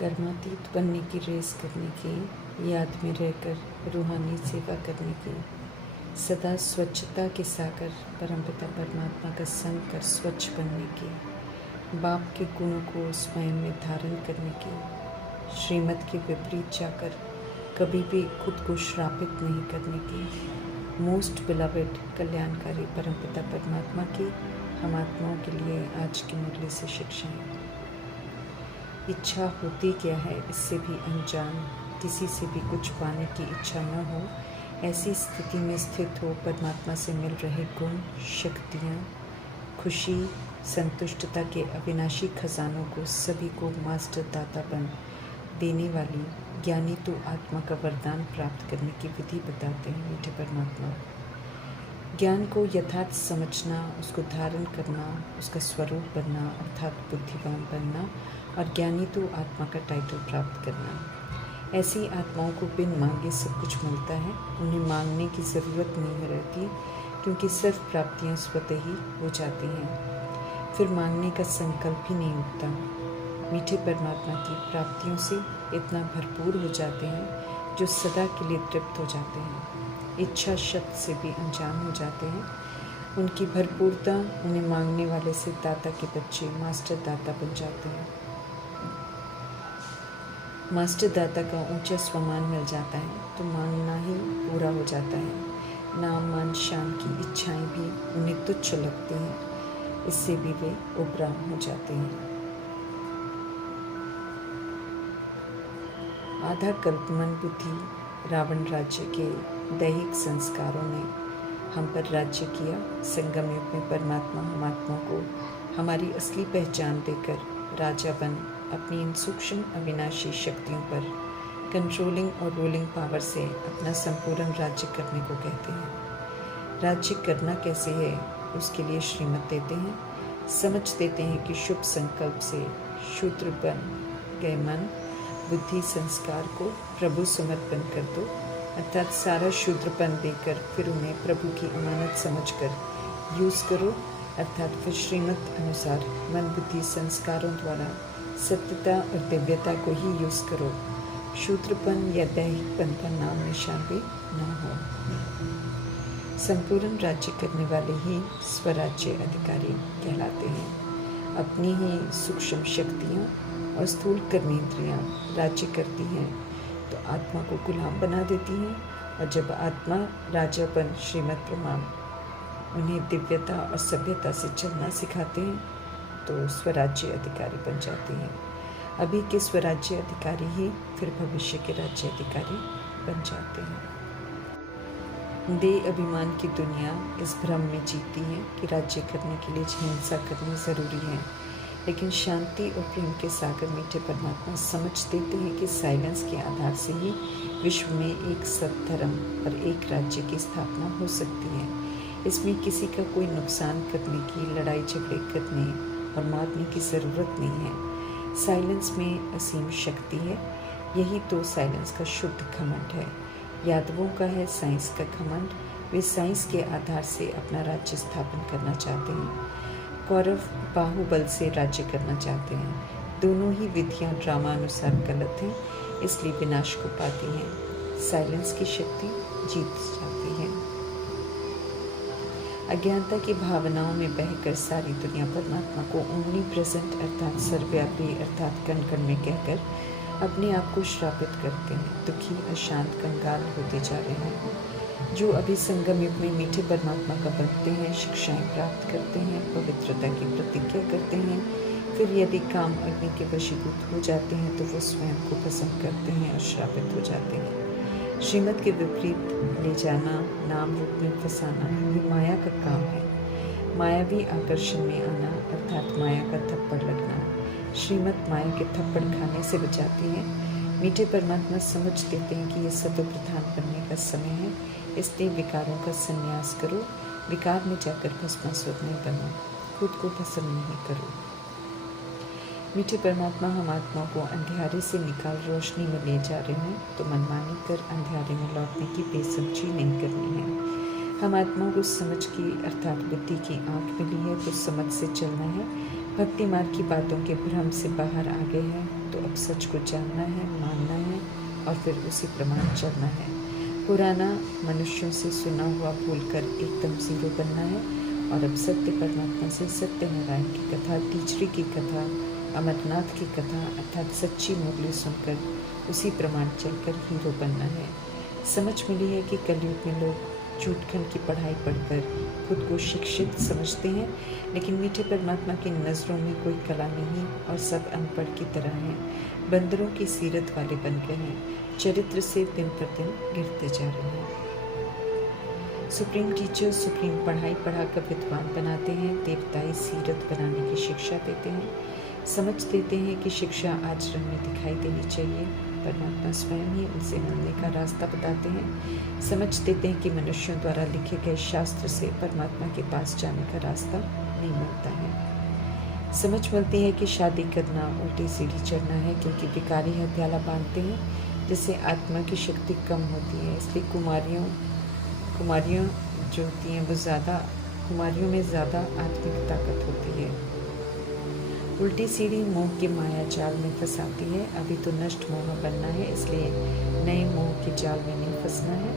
कर्मातीत बनने की रेस करने की, याद में रहकर रूहानी सेवा करने की, सदा स्वच्छता के सागर परमपिता परमात्मा का संग कर स्वच्छ बनने की, बाप के गुणों को स्वयं में धारण करने की, श्रीमत के विपरीत जाकर कभी भी खुद को श्रापित नहीं करने की, मोस्ट बिलवेड कल्याणकारी परमपिता परमात्मा की हम आत्माओं के लिए आज की मुरली से शिक्षाएं। इच्छा होती क्या है इससे भी अनजान, किसी से भी कुछ पाने की इच्छा न हो, ऐसी स्थिति में स्थित हो परमात्मा से मिल रहे गुण, शक्तियाँ, खुशी, संतुष्टता के अविनाशी खजानों को सभी को मास्टर दातापन देने वाली ज्ञानी तो आत्मा का वरदान प्राप्त करने की विधि बताते हैं मीठे परमात्मा। ज्ञान को यथार्थ समझना, उसको धारण करना, उसका स्वरूप बनना अर्थात बुद्धिमान बनना और ज्ञानी तो आत्मा का टाइटल प्राप्त करना। ऐसी आत्माओं को बिन मांगे सब कुछ मिलता है, उन्हें मांगने की ज़रूरत नहीं रहती क्योंकि सर्व प्राप्तियाँ स्वतः ही हो जाती हैं। फिर मांगने का संकल्प ही नहीं उठता। मीठे परमात्मा की प्राप्तियों से इतना भरपूर हो जाते हैं जो सदा के लिए तृप्त हो जाते हैं, इच्छा शब्द से भी अनजान हो जाते हैं। उनकी भरपूरता उन्हें मांगने वाले से दाता के बच्चे मास्टर दाता बन जाते हैं। मास्टर दाता का ऊंचा स्वमान मिल जाता है तो मांगना ही पूरा हो जाता है। नाम मान शान की इच्छाएं भी उन्हें तुच्छ लगती हैं, इससे भी वे उपराम हो जाते हैं। आधा कल्पमन बुद्धि रावण राज्य के दैहिक संस्कारों ने हम पर राज्य किया। संगम युग में परमात्मा हम आत्मा को हमारी असली पहचान देकर राजा बन अपनी इन सूक्ष्म अविनाशी शक्तियों पर कंट्रोलिंग और रूलिंग पावर से अपना संपूर्ण राज्य करने को कहते हैं। राज्य करना कैसे है उसके लिए श्रीमत देते हैं, समझ देते हैं कि शुभ संकल्प से शूद्र बन गए मन बुद्धि संस्कार को प्रभु समर्पण कर दो, अर्थात सारा शूद्रपन देकर फिर उन्हें प्रभु की अमानत समझकर यूज़ करो, अर्थात फिर श्रीमत अनुसार मन बुद्धि संस्कारों द्वारा सत्यता और दिव्यता को ही यूज़ करो। शूद्रपन या दैहिकपन का नाम निशान भी न हो। संपूर्ण राज्य करने वाले ही स्वराज्य अधिकारी कहलाते हैं। अपनी ही सूक्ष्म शक्तियाँ और स्थूल कर्मेंद्रियाँ राज्य करती हैं तो आत्मा को गुलाम बना देती हैं, और जब आत्मा राजापन श्रीमत प्रमाण उन्हें दिव्यता और सभ्यता से चलना सिखाते हैं तो स्वराज्य अधिकारी बन जाते हैं। अभी के स्वराज्य अधिकारी ही फिर भविष्य के राज्य अधिकारी बन जाते हैं। देह अभिमान की दुनिया इस भ्रम में जीती है कि राज्य करने के लिए हिंसा करनी ज़रूरी है, लेकिन शांति और प्रेम के सागर मीठे परमात्मा समझ देते हैं कि साइलेंस के आधार से ही विश्व में एक सत्धर्म और एक राज्य की स्थापना हो सकती है। इसमें किसी का कोई नुकसान करने की, लड़ाई झगड़े करने और मारने की ज़रूरत नहीं है। साइलेंस में असीम शक्ति है, यही तो साइलेंस का शुद्ध घमंड है। यादवों का है साइंस का घमंड, वे साइंस के आधार से अपना राज्य स्थापन करना चाहते हैं। कौरव बाहुबल से राज्य करना चाहते हैं। दोनों ही विधियां ड्रामानुसार गलत हैं, इसलिए विनाश को पाती हैं। साइलेंस की शक्ति जीत जाती है। अज्ञानता की भावनाओं में बहकर सारी दुनिया परमात्मा को ओमनी प्रेजेंट अर्थात सर्वव्यापी अर्थात कण कण में कहकर अपने आप को श्रापित करते हैं। दुखी अशांत कंगाल होते जा रहे हैं। जो अभी संगम युग में मीठे परमात्मा का बनते हैं, शिक्षाएं प्राप्त करते हैं, पवित्रता की प्रतिज्ञा करते हैं, फिर यदि काम अग्नि के वशीभूत हो जाते हैं तो वो स्वयं को पसंद करते हैं और श्रापित हो जाते हैं। श्रीमत के विपरीत ले जाना, नाम रूप में फंसाना, ये माया का काम है। मायावी आकर्षण में आना अर्थात माया का थप्पड़ लगना। श्रीमत माया के थप्पड़ खाने से बचाती है। मीठे परमात्मा समझ देते हैं कि ये सतो प्रधान बनने का समय है, इसलिए विकारों का संन्यास करो। विकार में जाकर भस्मासुर नहीं बनो, खुद को भस्म नहीं करो। मीठे परमात्मा हम आत्मा को अंधियारे से निकाल रोशनी में ले जा रहे हैं तो मनमानी कर अंधियारे में लौटने की बेसमझी नहीं करनी है। हम आत्मा को समझ की अर्थात बुद्धि की आँख मिली है तो समझ से चलना है। भक्ति मार्ग की बातों के भ्रम से बाहर आ गए हैं तो अब सच को जानना है, मानना है और फिर उसी प्रमाण चलना है। पुराना मनुष्यों से सुना हुआ भूलकर एकदम जीरो बनना है और अब सत्य परमात्मा से सत्यनारायण की कथा, टीचरी की कथा, अमरनाथ की कथा अर्थात सच्ची मुरली सुनकर उसी प्रमाण चलकर हीरो बनना है। समझ मिली है कि कलयुग में लोग झूठखंड की पढ़ाई पढ़कर खुद को शिक्षित समझते हैं, लेकिन मीठे परमात्मा की नज़रों में कोई कला नहीं और सब अनपढ़ की तरह हैं, बंदरों की सीरत वाले बन गए हैं, चरित्र से दिन पर दिन गिरते जा रहे हैं। सुप्रीम टीचर सुप्रीम पढ़ाई पढ़ाकर विद्वान बनाते हैं, देवताई सीरत बनाने की शिक्षा देते हैं, समझ देते हैं कि शिक्षा आचरण में दिखाई देनी चाहिए। परमात्मा स्वयं ही उनसे मिलने का रास्ता बताते हैं, समझ देते हैं कि मनुष्यों द्वारा लिखे गए शास्त्र से परमात्मा के पास जाने का रास्ता नहीं मिलता है। समझ मिलती है कि शादी करना उल्टी सीढ़ी चढ़ना है, क्योंकि भिखारी हथियाला बांधते हैं जिससे आत्मा की शक्ति कम होती है। इसलिए कुमारियों जो होती हैं वो कुमारियों में ज़्यादा आत्मिक ताकत होती है। उल्टी सीढ़ी मोह के माया जाल में फंसाती है। अभी तो नष्ट मोह बनना है, इसलिए नए मोह के जाल में नहीं फंसना है।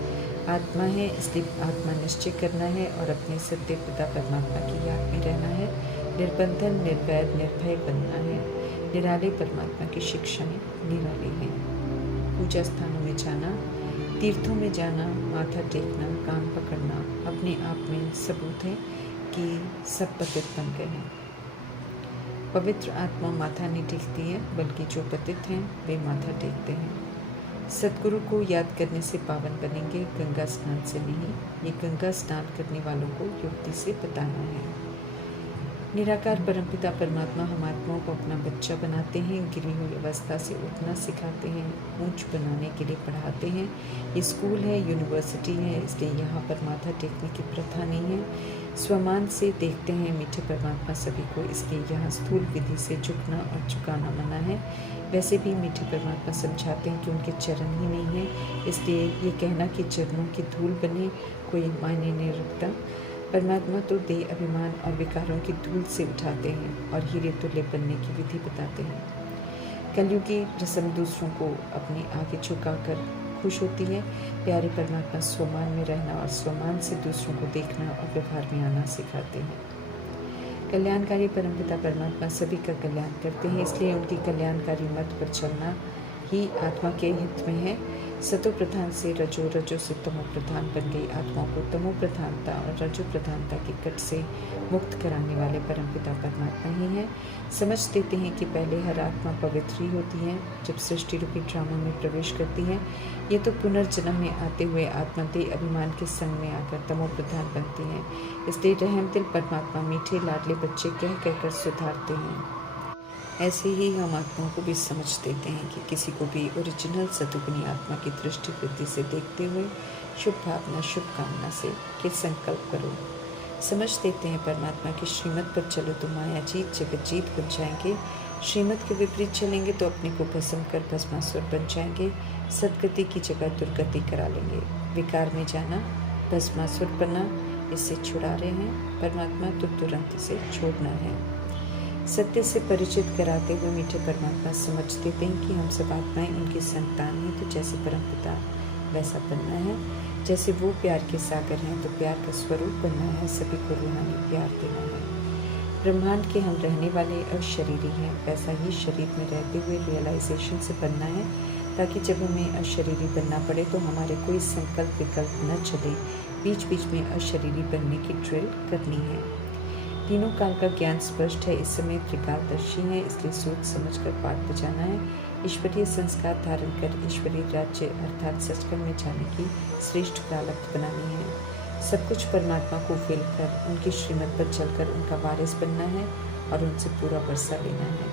आत्मा है इसलिए आत्मा निश्चय करना है और अपने सत्य पिता परमात्मा की याद में रहना है। निर्बंधन, निर्वैर, निर्भय बनना है। निराले परमात्मा की शिक्षाएं निराली हैं। पूजा स्थानों में जाना, तीर्थों में जाना, माथा टेकना, कान पकड़ना अपने आप में सबूत है कि सब पतित बन गए हैं। पवित्र आत्मा माथा नहीं टेकती है, बल्कि जो पतित हैं वे माथा टेकते हैं। सद्गुरु को याद करने से पावन बनेंगे, गंगा स्नान से नहीं। ये गंगा स्नान करने वालों को युक्ति से बताना है। निराकार परमपिता परमात्मा हम आत्माओं को अपना बच्चा बनाते हैं, गिरी हुई अवस्था से उठना सिखाते हैं, ऊंच बनाने के लिए पढ़ाते हैं। ये स्कूल है, यूनिवर्सिटी है, इसलिए यहाँ पर माथा टेकने की प्रथा नहीं है। स्वमान से देखते हैं मीठे परमात्मा सभी को, इसलिए यहाँ स्थूल विधि से झुकना और झुकाना मना है। वैसे भी मीठे परमात्मा समझाते हैं कि उनके चरण ही नहीं है, इसलिए ये कहना कि चरणों की धूल बने कोई मायने नहीं रखता। परमात्मा तो देह, अभिमान और विकारों की धूल से उठाते हैं और हीरे तुल्य बनने की विधि बताते हैं। कलयुगी रस्म दूसरों को अपने आगे झुकाकर खुश होती है। प्यारे परमात्मा स्वमान में रहना और स्वमान से दूसरों को देखना और व्यवहार में आना सिखाते हैं। कल्याणकारी परमपिता परमात्मा सभी का कल्याण करते हैं, इसलिए उनकी कल्याणकारी मत पर चलना ही आत्मा के हित में है। सतो प्रधान से रजो, रजो से तमो प्रधान बन गई आत्माओं को तमो प्रधानता और रजो प्रधानता के कट से मुक्त कराने वाले परमपिता परमात्मा ही हैं। समझ देते हैं कि पहले हर आत्मा पवित्र ही होती है जब सृष्टि रूपी ड्रामा में प्रवेश करती है। ये तो पुनर्जन्म में आते हुए आत्मा देह अभिमान के संग में आकर तमो प्रधान बनती हैं। इसलिए रहमदिल परमात्मा मीठे लाडले बच्चे कह कहकर सुधारते हैं। ऐसे ही हम आत्माओं को भी समझ देते हैं कि किसी को भी ओरिजिनल सतुगुनी आत्मा की दृष्टि वृत्ति से देखते हुए शुभ भावना, शुभकामना से कि संकल्प करो। समझ देते हैं परमात्मा की श्रीमत पर चलो तो माया जीत जगत जीत बन जाएंगे, श्रीमत के विपरीत चलेंगे तो अपने को भस्म कर भस्मासुर बन जाएंगे, सदगति की जगह दुर्गति करा लेंगे। विकार में जाना, भस्मासुर बनना, इससे छुड़ा रहे हैं परमात्मा तो तुरंत इसे छोड़ना है। सत्य से परिचित कराते हुए मीठे परमात्मा समझ देते हैं कि हम सब आत्माएं उनकी संतान हैं, तो जैसे परमपिता वैसा बनना है। जैसे वो प्यार के सागर हैं तो प्यार का स्वरूप बनना है, सभी को रूहानी प्यार देना है। ब्रह्मांड के हम रहने वाले अशरीरी हैं, वैसा ही शरीर में रहते हुए रियलाइजेशन से बनना है, ताकि जब हमें अशरीरी बनना पड़े तो हमारे कोई संकल्प विकल्प न चले, बीच बीच में अशरीरी बनने की ड्रिल करनी है। तीनों काल का ज्ञान स्पष्ट है, इस समय त्रिकालदर्शी है, इसलिए सोच समझकर पाठ बजाना है। ईश्वरीय संस्कार धारण कर ईश्वरीय राज्य अर्थात सचखंड में जाने की श्रेष्ठ प्रारब्ध बनानी है। सब कुछ परमात्मा को फेल कर उनकी श्रीमत पर चलकर उनका वारिस बनना है और उनसे पूरा वर्षा लेना है।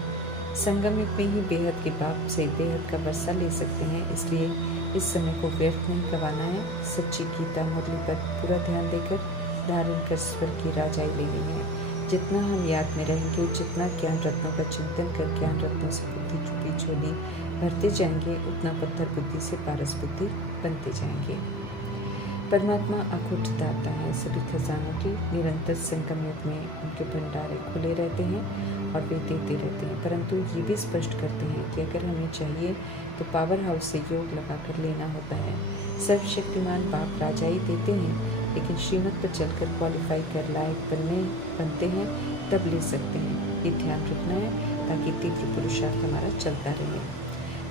संगम युग में ही बेहद के बाप से बेहद का वर्षा ले सकते हैं, इसलिए इस समय को व्यर्थ नहीं गंवाना है। सच्ची गीता मुरली पर पूरा ध्यान देकर धारण कर स्वर की राजाई लेनी है। जितना हम याद में रहेंगे, जितना ज्ञान रत्नों का चिंतन कर ज्ञान रत्नों से बुद्धि की झोली भरते जाएंगे, उतना पत्थर बुद्धि से पारस बुद्धि बनते जाएंगे। परमात्मा अखुट दाता है, सभी खजानों की निरंतर संगम युग में उनके भंडारे खुले रहते हैं और वे देते रहते हैं, परंतु ये भी स्पष्ट करते हैं कि अगर हमें चाहिए तो पावर हाउस से योग लगाकर लेना होता है। सर्वशक्तिमान बाप राजा ही देते हैं, लेकिन श्रीमत पर चलकर क्वालिफाई कर लायक बनते हैं तब ले सकते हैं। ये ध्यान रखना है ताकि तीव्र पुरुषार्थ हमारा चलता रहे।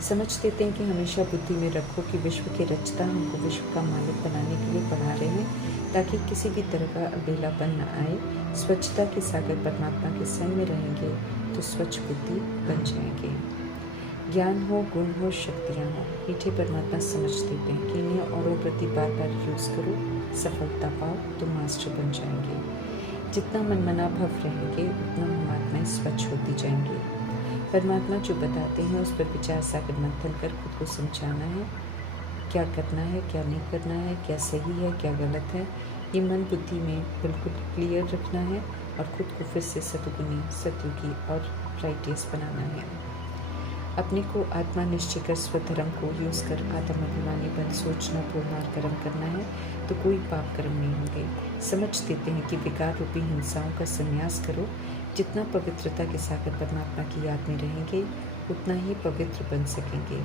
समझ देते हैं कि हमेशा बुद्धि में रखो कि विश्व के रचता हमको विश्व का मालिक बनाने के लिए पढ़ा रहे हैं, ताकि किसी भी तरह का अबेलापन न आए। स्वच्छता के सागर परमात्मा के संग में रहेंगे तो स्वच्छ बुद्धि बन जाएंगे। ज्ञान हो, गुण हो, शक्तियाँ हो, मीठे परमात्मा समझ देते हैं कि इन्हें औरों प्रति बार बार यूज़ करो, सफलता पाओ तो मास्टर बन जाएंगे। जितना मनमना भव रहेंगे उतना हम आत्माएं स्वच्छ होती जाएंगी। परमात्मा जो बताते हैं उस पर विचार सागर मंथन कर खुद को समझाना है, क्या करना है, क्या नहीं करना है, क्या सही है, क्या गलत है। ये मन बुद्धि में बिल्कुल क्लियर रखना है और खुद को फिर से सतुगुनी, सतयुगी और राइटियस बनाना है। अपने को आत्मा निश्चय कर स्वधर्म को यूज़ कर आत्म अभिमानी बन सोचना, बोलना और कर्म करना है तो कोई पाप कर्म नहीं होंगे। समझ देते हैं कि विकार रूपी हिंसाओं का संन्यास करो। जितना पवित्रता के सागर परमात्मा की याद में रहेंगे उतना ही पवित्र बन सकेंगे।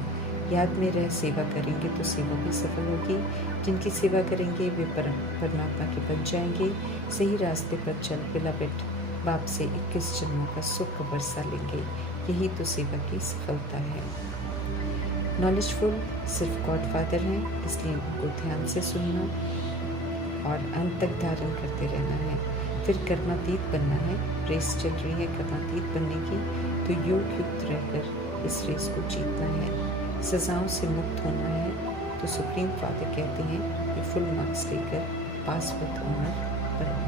याद में रह सेवा करेंगे तो सेवा भी सफल होगी। जिनकी सेवा करेंगे वे परमात्मा के बन जाएंगे। सही रास्ते पर चल बिलावेट बाप से 21 जन्मों का सुख बरसा लेंगे। यही तो सेवा की सफलता है। नॉलेजफुल सिर्फ गॉड फादर हैं, इसलिए उनको ध्यान से सुनना और अंत तक धारण करते रहना है। फिर कर्मातीत बनना है। रेस चल रही है कर्मातीत बनने की, तो योग युक्त रहकर इस रेस को जीतना है। सजाओं से मुक्त होना है तो सुप्रीम फादर कहते हैं कि फुल मार्क्स लेकर पास विद ऑनर बनो।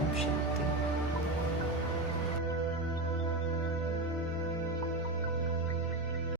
ओम शांति।